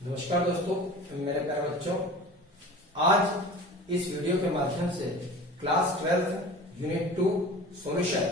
नमस्कार दोस्तों, मेरे प्यारे बच्चों। आज इस वीडियो के माध्यम से क्लास 12 यूनिट 2 सॉल्यूशन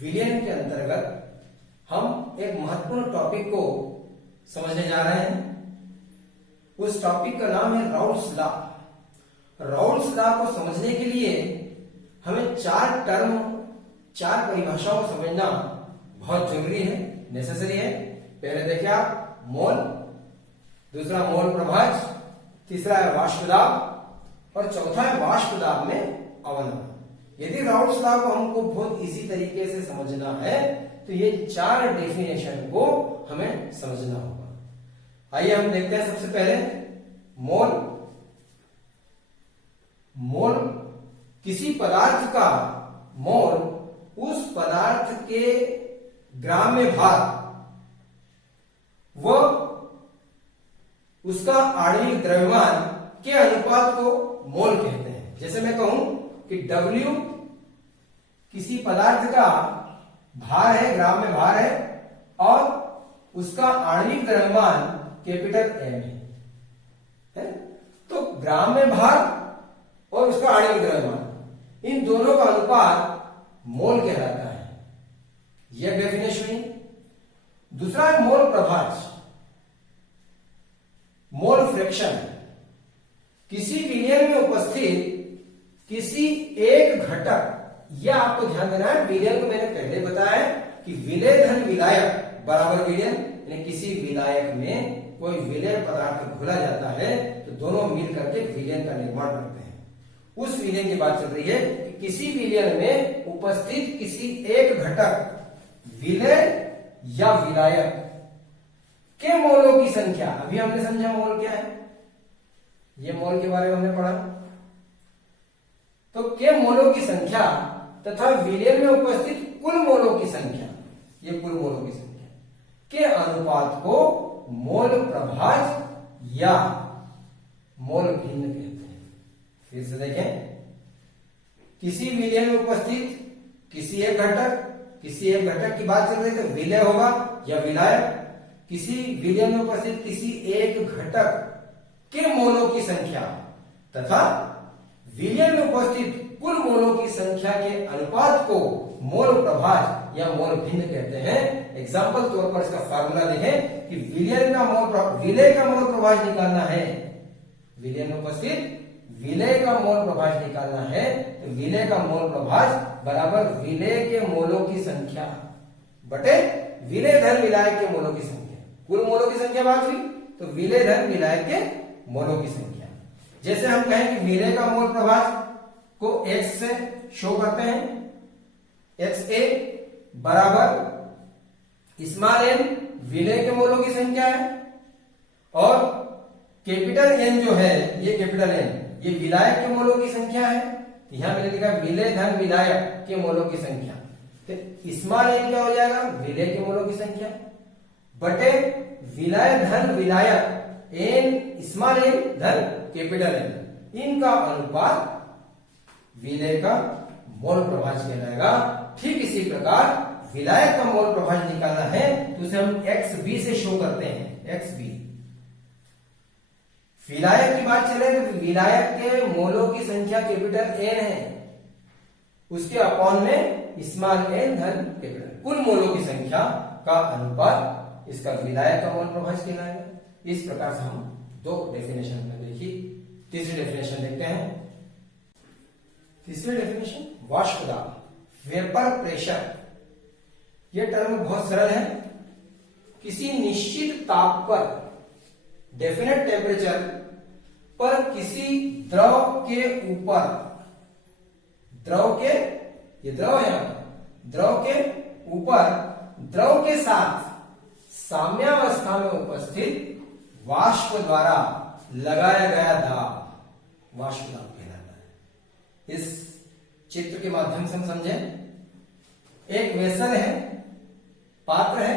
विलियन के अंतर्गत हम एक महत्वपूर्ण टॉपिक को समझने जा रहे हैं। उस टॉपिक का नाम है राउल्स लॉ। राउल्स लॉ को समझने के लिए हमें चार परिभाषाओं को समझना बहुत जरूरी है, नेसेसरी है। पहले देखिए आप, मोल, दूसरा मोल प्रभाज, तीसरा है वाष्प दाब और चौथा है वाष्प दाब में अवनमन। यदि राउल्स लॉ को हमको बहुत इजी तरीके से समझना है तो ये चार डेफिनेशन को हमें समझना होगा। आइए हम देखते हैं। सबसे पहले मोल। मोल किसी पदार्थ का मोल उस पदार्थ के ग्राम में भार व उसका आणविक द्रव्यमान के अनुपात को मोल कहते हैं। जैसे मैं कहूं कि W किसी पदार्थ का भार है, ग्राम में भार है, और उसका आणविक द्रव्यमान कैपिटल M है। तो ग्राम में भार और उसका आणविक द्रव्यमान, इन दोनों का अनुपात मोल कहलाता है। यह डेफिनेशन हुई। दूसरा है मोल प्रभाज, मोल फ्रैक्शन। किसी विलयन में उपस्थित किसी एक घटक, यह आपको ध्यान देना है। विलयन को मैंने पहले बताया है कि विलय धन विलायक बराबर विलयन, यानी किसी विलायक में कोई विलय पदार्थ घुला जाता है तो दोनों मिल करके विलयन का निर्माण करते हैं। उस विलयन की बात चल रही है कि किसी विलयन में उपस्थित किसी एक घटक, विलय या विलायक के मोलों की संख्या। अभी हमने समझा मोल क्या है, ये मोल के बारे में हमने पढ़ा। तो के मोलों की संख्या तथा विलयन में उपस्थित कुल मोलों की संख्या, ये कुल मोलों की संख्या के अनुपात को मोल प्रभाज या मोल भिन्न कहते हैं। फिर से देखें, किसी विलयन में उपस्थित किसी एक घटक की बात चल रही है तो विलय होगा या विलायक। किसी विलयन में उपस्थित किसी एक घटक के मोलों की संख्या तथा विलयन में उपस्थित कुल मोलों की संख्या के अनुपात को मोल प्रभाज या मोल भिन्न कहते हैं। एग्जाम्पल तौर पर इसका फार्मूला देखें कि विलय का मोल प्रभाज निकालना है, विलयन में उपस्थित विलय का मोल प्रभाज निकालना है तो विलय का मोल प्रभाज बराबर विलय के मोलों की संख्या बटे विलय धन विलायक के मोलों की संख्या। कुल मोलों की संख्या बात हुई तो विलय धन विलायक के मोलों की संख्या। जैसे हम कहें कि विलय का मोल प्रभाज को X से शो करते हैं, XA बराबर स्मॉल n विलय के मोलों की संख्या है और कैपिटल N जो है, ये कैपिटल N ये विलायक के मोलों की संख्या है। यहां मैंने लिखा विलय धन विलायक के मोलों की संख्या। तो स्मॉल n क्या हो जाएगा, विलय के मोलों की संख्या बटे विलय धन विलायक n स्मॉल n धन कैपिटल N, इनका अनुपात विलय का मोल प्रभाज कहलाएगा। ठीक इसी प्रकार विलायक का मोल प्रभाज निकालना है तो उसे हम XB से शो करते हैं, XB। विलायक की बात चले तो विलायक के मोलों की संख्या कैपिटल N है, उसके अपॉन में स्मॉल n धन कैपिटल, कुल मोलों की संख्या का अनुपात इसका विलायक का मोल प्रभाज कहलाएगा। इस प्रकार से हम दो डेफिनेशन में देखी। तीसरी डेफिनेशन देखते हैं। तीसरी डेफिनेशन वाष्प दाब, वेपर प्रेशर। यह टर्म बहुत सरल है। किसी निश्चित ताप पर, डेफिनेट टेम्परेचर पर किसी द्रव के ऊपर, द्रव के, ये द्रव है, द्रव के ऊपर द्रव के साथ साम्यावस्था में उपस्थित वाष्प द्वारा लगाया गया दाब वाष्प दाब कहलाता है। इस चित्र के माध्यम से हम समझें। एक वेसल है, पात्र है,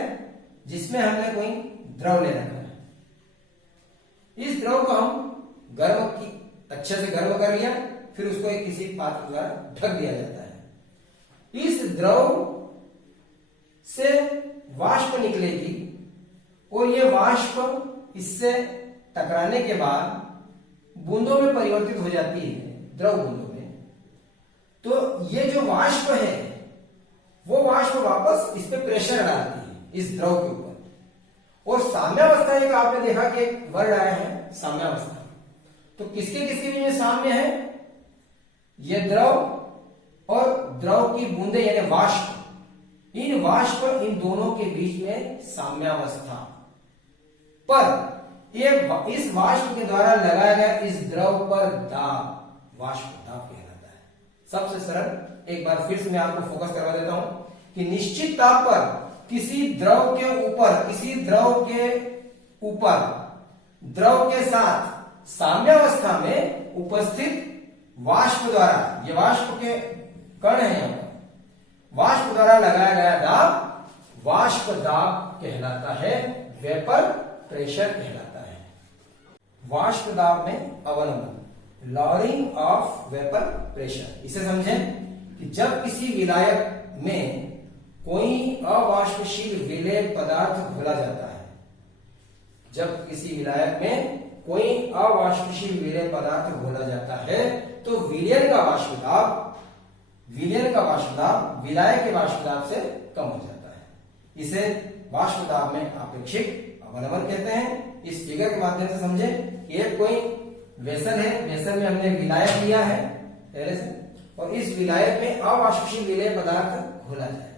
जिसमें हमने कोई द्रव ले रखा है। इस द्रव को हम अच्छे से गर्म कर लिया, फिर उसको एक किसी पात्र द्वारा ढक दिया जाता है। इस द्रव से वाष्प निकलेगी और ये वाष्प इससे टकराने के बाद बूंदों में परिवर्तित हो जाती है, द्रव बूंदों में, तो ये जो वाष्प है वो वाष्प वापस इस पे प्रेशर डालती है इस द्रव के ऊपर। और साम्यावस्था एक आपने देखा कि एक वर्ड आया है साम्यावस्था, तो किसके किसके बीच में साम्य है? ये द्रव और द्रव की बूंदे यानी वाष्प, इन वाष्प इन दोनों के बीच में साम्यावस्था पर ये इस वाष्प के द्वारा लगाया गया इस द्रव पर दाब वाष्प दाब कहलाता है। सबसे सरल एक बार फिर से मैं आपको फोकस करवा देता हूं कि निश्चित ताप पर किसी द्रव के ऊपर द्रव के साथ साम्यावस्था में उपस्थित वाष्प द्वारा, ये वाष्प के कण है यहां पर, वाष्प द्वारा लगाया गया दाब वाष्प दाब कहलाता है, वेपर प्रेशर कहलाता है। वाष्प दाब में अवनमन, लॉरिंग ऑफ वेपर प्रेशर। इसे समझें कि जब किसी विलायक में कोई अवाष्पशील विलेय पदार्थ घोला जाता है, जब किसी विलायक में कोई अवाष्पशील विलेय पदार्थ घोला जाता है तो विलयन का वाष्प दाब विलायक के वाष्प दाब से कम हो जाता है। इसे वाष्प दाब में आपेक्षिक अवनमन कहते हैं। इस फिगर के माध्यम से समझें कि एक कोई वेसल है, वेसल में हमने विलायक लिया है पहले से, और इस विलायक में अवाष्पशील विलेय पदार्थ घोला जाए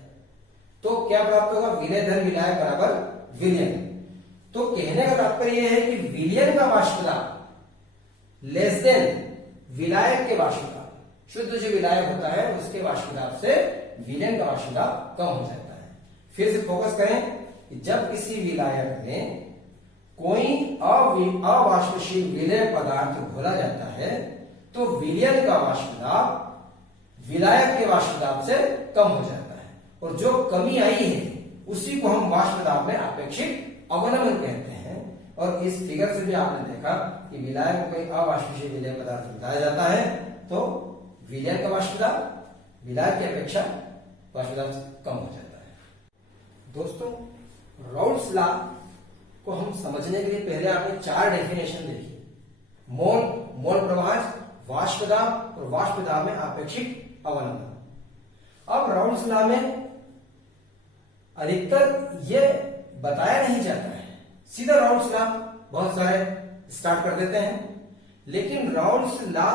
तो क्या प्राप्त होगा? विलय धन विलायक बराबर विलयन। तो कहने का तात्पर्य यह है कि विलयन का वाष्प दाब लेस देन विलायक के वाष्प दाब, शुद्ध जो विलायक होता है उसके वाष्प दाब से विलयन का वाष्प दाब कम हो जाता है। फिर से फोकस करें कि जब किसी विलायक में कोई अवाष्पशील विलेय पदार्थ घोला जाता है तो विलयन का वाष्प दाब विलायक के वाष्प दाब से कम हो जाता है, और जो कमी आई है उसी को हम वाष्प दाब में आपेक्षिक अवनमन कहते हैं। और इस फिगर से भी आपने देखा कि विलायक में कोई अवाष्पशील विलेय पदार्थ मिलाया जाता है तो विलयन का वाष्प दाब विलायक की अपेक्षा वाष्प दाब कम हो जाता है। दोस्तों, राउल्ट्स लॉ को हम समझने के लिए पहले आपने 4 डेफिनेशन देखी, मोल प्रवाह, वाष्प दाब और वाष्प दाब में आपेक्षिक अवनमन। अब राउल्ट्स लॉ में अधिकतर ये बताया नहीं जाता है, सीधा राउल्ट्स लॉ बहुत सारे स्टार्ट कर देते हैं, लेकिन राउल्ट्स लॉ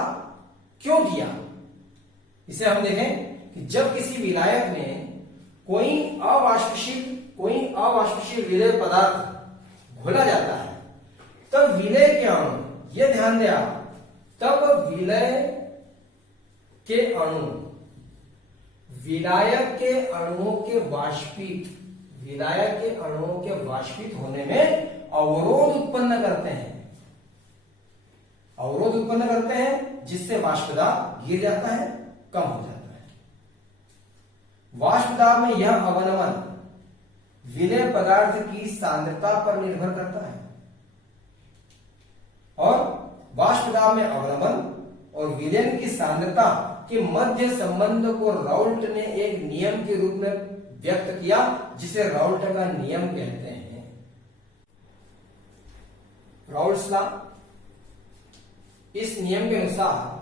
क्यों दिया इसे हम देखें कि जब किसी विलायक में कोई अवाष्पशील विलेय पदार्थ घोला जाता है तब विलेय के अणु, यह ध्यान दें आप, तब विलय के अणु विलायक के अणुओं के वाष्पित होने में अवरोध उत्पन्न करते हैं जिससे वाष्प दाब गिर जाता है, कम हो जाता है। वाष्प दाब में यह अवनमन विलेय पदार्थ की सांद्रता पर निर्भर करता है, और वाष्प दाब में अवनमन और विलयन की सांद्रता के मध्य संबंध को राउल्ट ने एक नियम के रूप में व्यक्त किया जिसे राउल्ट का नियम कहते हैं। राउल्ट्स लॉ, इस नियम के अनुसार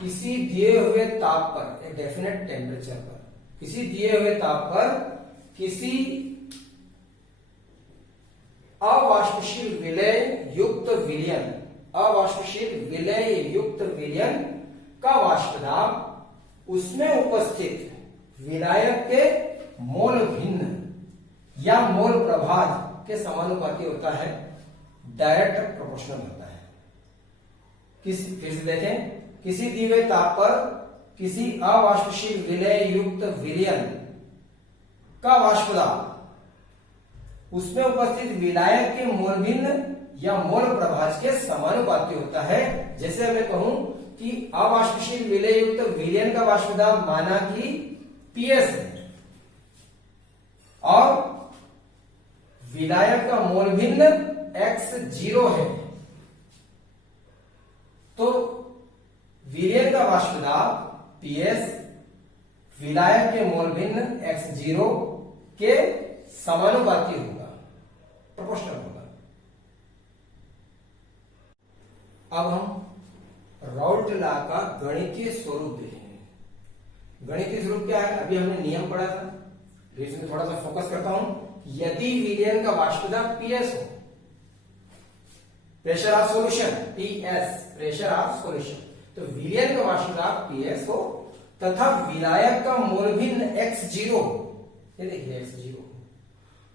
किसी दिए हुए ताप पर, एक डेफिनेट टेम्परेचर पर, किसी दिए हुए ताप पर किसी अवाष्पशील विलय युक्त विलयन का वाष्प दाब उसमें उपस्थित विलायक के मोल भिन्न या मोल प्रभाज के समानुपाती होता है, डायरेक्ट प्रोपोर्शनल होता है। फिर से देखें, किसी दिए हुए ताप पर किसी अवाष्पशील विलय युक्त विलयन का वाष्प दाब उसमें उपस्थित विलायक के मोल भिन्न या मोल प्रभाज के समानुपाती होता है। जैसे मैं कहूं कि अवाष्पशील विलय युक्त विलयन का वाष्प दाब माना कि PS है और विलायक का मोल भिन्न X0 है, तो विलयन का वाष्प दाब PS विलायक के मोल भिन्न X0 के समानुपाती होगा, प्रोपोर्शनल होगा। अब हम राउल्ट लॉ का गणितीय स्वरूप देखेंगे। गणितीय स्वरूप क्या है? अभी हमने नियम पढ़ा था, तो इसमें थोड़ा सा फोकस करता हूं। यदि विलयन का वाष्प दाब पीएस हो, pressure of solution PS, pressure of solution, तो विलयन का वाष्प दाब पीएस हो तथा विलायक का मोल भिन्न x0, ये देखिए x0,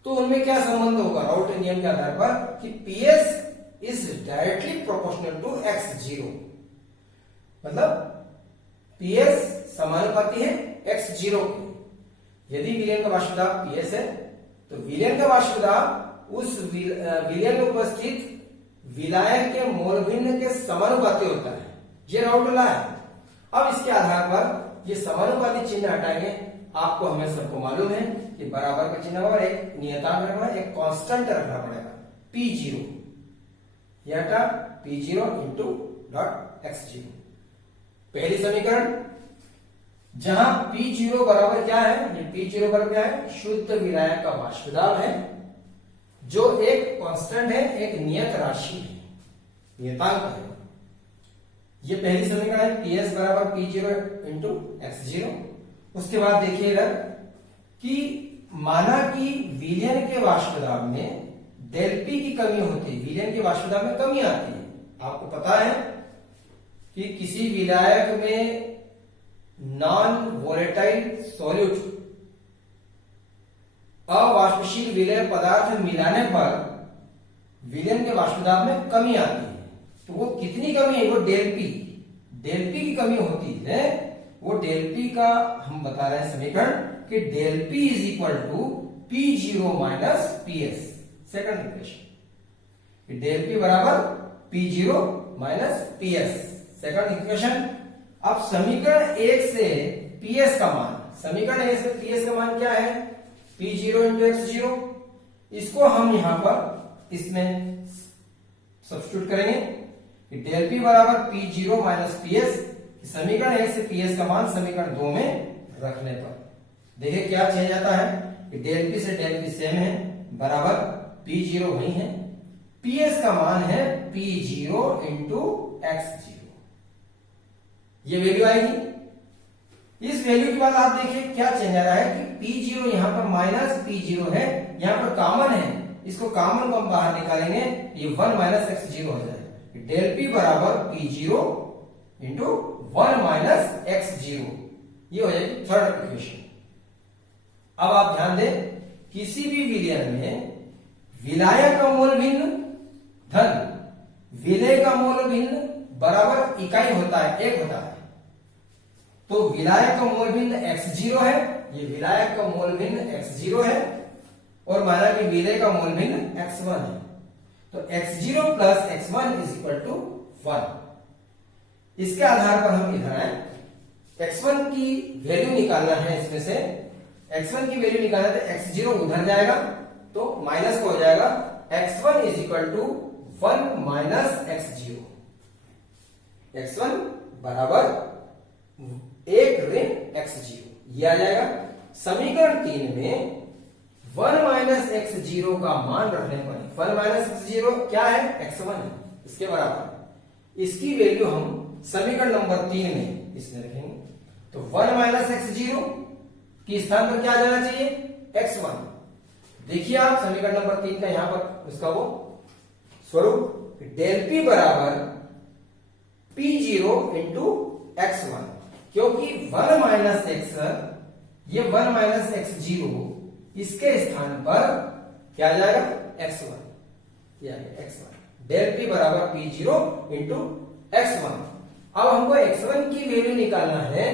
तो उनमें क्या संबंध होगा राउल्ट नियम के आधार पर कि PS is directly proportional to x0, मतलब पीएस समानुपाती है x0 के। यदि विलयन का वाष्प दाब पीएस है तो विलयन का वाष्प दाब उस विलयन में उपस्थित विलायक के मोल भिन्न के समानुपाती होता है। ये राउल्ट लॉ है। अब इसके आधार पर ये समानुपाती चिन्ह हटाएंगे। आपको हमें सबको मालूम है कि बराबर का चिन्ह और एक नियतांक रखना, एक कांस्टेंट रखना पड़ेगा P0, यह हटा P0 इंटू डॉट x0। पहली समीकरण जहां P0 बराबर क्या है, ये P0 बराबर क्या है? शुद्ध विलायक का वाष्प दाब है, जो एक कांस्टेंट है, एक नियत राशि है, नियतांक है। ये पहली समीकरण है, PS बराबर P0 इंटू x0। उसके बाद देखिए इधर कि माना कि विलयन के वाष्प दाब में डेल P की कमी होती है, विलयन के वाष्प दाब में कमी आती है। आपको पता है कि किसी विलायक में नॉन वोलेटाइल सॉल्यूट, अवाष्पशील विलय पदार्थ मिलाने पर विलयन के वाष्प दाब में कमी आती है। तो वो कितनी कमी है? वो डेल पी की कमी होती है। वो डेल पी का हम बता रहे हैं समीकरण कि del P is equal to P0 minus PS, second equation. Del P बराबर P0 minus PS, second equation. अब समीकरण 1 से PS का मान, समीकरण 1 से PS का मान क्या है? P0 into x0। इसको हम यहां पर इसमें सब्स्टिट्यूट करेंगे कि डेल पी बराबर P0 माइनस PS। समीकरण 1 से PS का मान समीकरण 2 में रखने पर देखिए क्या चेंज आता है कि डेल पी से डेल पी सेम है, बराबर P0 वही है, PS का मान है P0 इंटू x0। ये वैल्यू आएगी। इस वैल्यू के बाद आप देखिए क्या चेंज आ रहा है कि P0 यहां पर माइनस P0 है, यहां पर कॉमन है, इसको कॉमन को हम बाहर निकालेंगे, ये 1 माइनस x0 हो जाएगा। डेल पी बराबर P0 इंटू 1 माइनस x0, ये हो जाएगी थर्ड इक्वेशन। अब आप ध्यान दें, किसी भी विलयन में विलायक का मोल भिन्न धन विलय का मोल भिन्न बराबर इकाई होता है, एक होता है। तो विलायक का मोल भिन्न x0 है, ये विलायक का मोल भिन्न x0 है, और माना कि विलय का मोल भिन्न x1 है। तो x0 plus x1 is equal to 1। इसके आधार पर हम इधर आए, x1 की वैल्यू निकालना है। इसमें से x1 की वैल्यू निकालना है तो x0 उधर जाएगा, तो माइनस को हो जाएगा x1 is equal to 1 minus x0। x1 बराबर 1 ऋण x0, ये आ जाएगा। समीकरण 3 में 1 माइनस x0 का मान रखने पर 1 माइनस x0 क्या है? x1 है, इसके बराबर। इसकी वैल्यू हम समीकरण नंबर 3 में इसमें रखेंगे। तो 1 माइनस x0 की स्थान पर क्या आ जाना चाहिए? x1। देखिए आप समीकरण नंबर 3 का यहां पर उसका वो स्वरूप, डेल पी बराबर P0 इंटू x1, क्योंकि 1 माइनस x, ये 1 माइनस x0, इसके स्थान पर क्या आ जाएगा? x1, x1। डेल पी बराबर P0 इंटू x1। अब हमको x1 की वैल्यू निकालना है,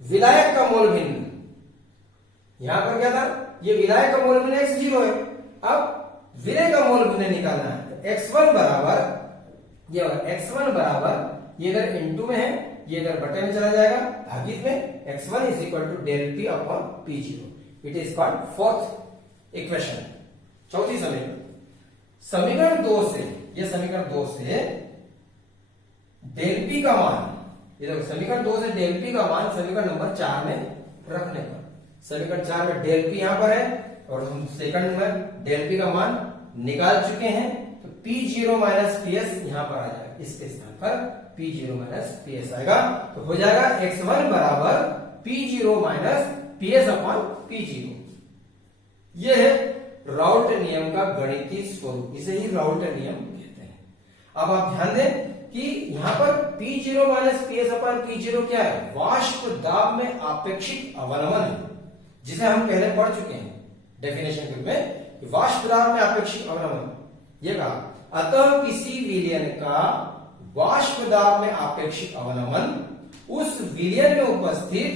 विलायक का मोल भिन्न। यहां पर क्या था? ये विलायक का मोल भिन्न x0 है। अब विलय का मोल भिन्न निकालना है, तो x1 बराबर, ये x1 बराबर, ये इधर इनटू में है, ये इधर बटे में चला जाएगा, भागित में x1 is equal to del P upon P0। It is called fourth equation, चौथी समीकरण। समीकरण 2 से, ये समीकरण 2 से डेल पी का मान, ये देखो समीकरण 2 से डेल पी का मान समीकरण नंबर 4 में रखने पर, समीकरण 4 में डेल पी यहां पर है और हम सेकंड में डेल पी का मान निकाल चुके हैं। तो P0 माइनस PS यहां पर आ जाएगा, इसके स्थान पर P0 माइनस PS आएगा, तो हो जाएगा x1 बराबर P0 minus PS upon P0। यह है राउल्ट नियम का गणितीय स्वरूप, इसे ही राउल्ट नियम कहते हैं। अब आप ध्यान दें कि यहां पर P0 minus PS upon P0 क्या है? वाष्प दाब में आपेक्षिक अवनमन है, जिसे हम पहले पढ़ चुके हैं डेफिनेशन के रूप में, वाष्प दाब में आपेक्षिक अवनमन। ये कहा अतः किसी विलयन का वाष्प दाब में आपेक्षिक अवनमन उस विलयन में उपस्थित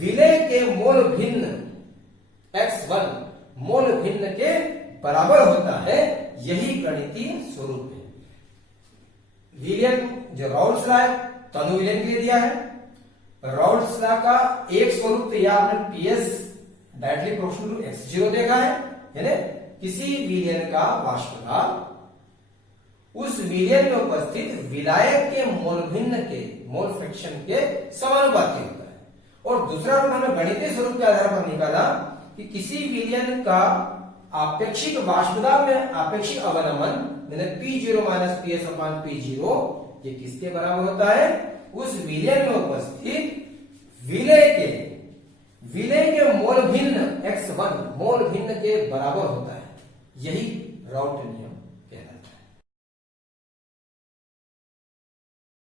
विलय के मोल भिन्न x1 मोल भिन्न के बराबर होता है, यही गणितीय स्वरूप है। विलयन जो राउल्ट्स लॉ है, तनु विलयन के लिए दिया है। राउल्ट्स लॉ का एक स्वरूप तो यह आपने PS directly proportional to x0 देखा है, यानी किसी विलयन का वाष्प दाब उस विलयन में उपस्थित विलायक के मोल भिन्न के मोल फ्रैक्शन के समानुपाती होता है। और दूसरा रूप हमने गणितीय स्वरूप के आधार पर निकाला कि किसी विलयन का आपेक्षिक वाष्प दाब में आपेक्षिक अवनमन P0 minus PS upon P0 ये किसके बराबर होता है? उस विलयन में उपस्थित विलय के मोल भिन्न x1 मोल भिन्न के बराबर होता है, यही राउल्ट नियम